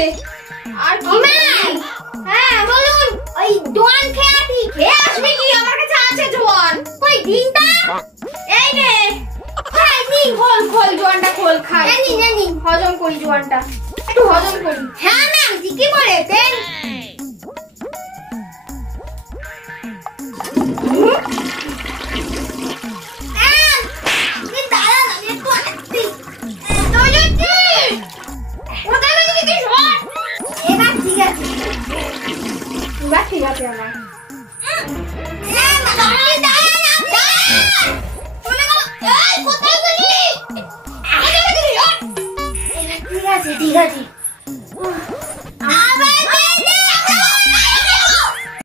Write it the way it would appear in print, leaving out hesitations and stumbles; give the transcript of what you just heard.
আছে। আর কি হ্যাঁ বলুন, ওই জোয়ান খেয়ে আসবি কি? আমার কাছে আছে জোয়ান। ওই ডিমটা এই নে, খোল জোয়ানটা খোল, খা। জানি হজম করি জোয়ানটা, একটু হজম করি। হ্যাঁ ম্যাম ঠিকই বলেছেন। ঠিক আছে আমার ঠিক আছে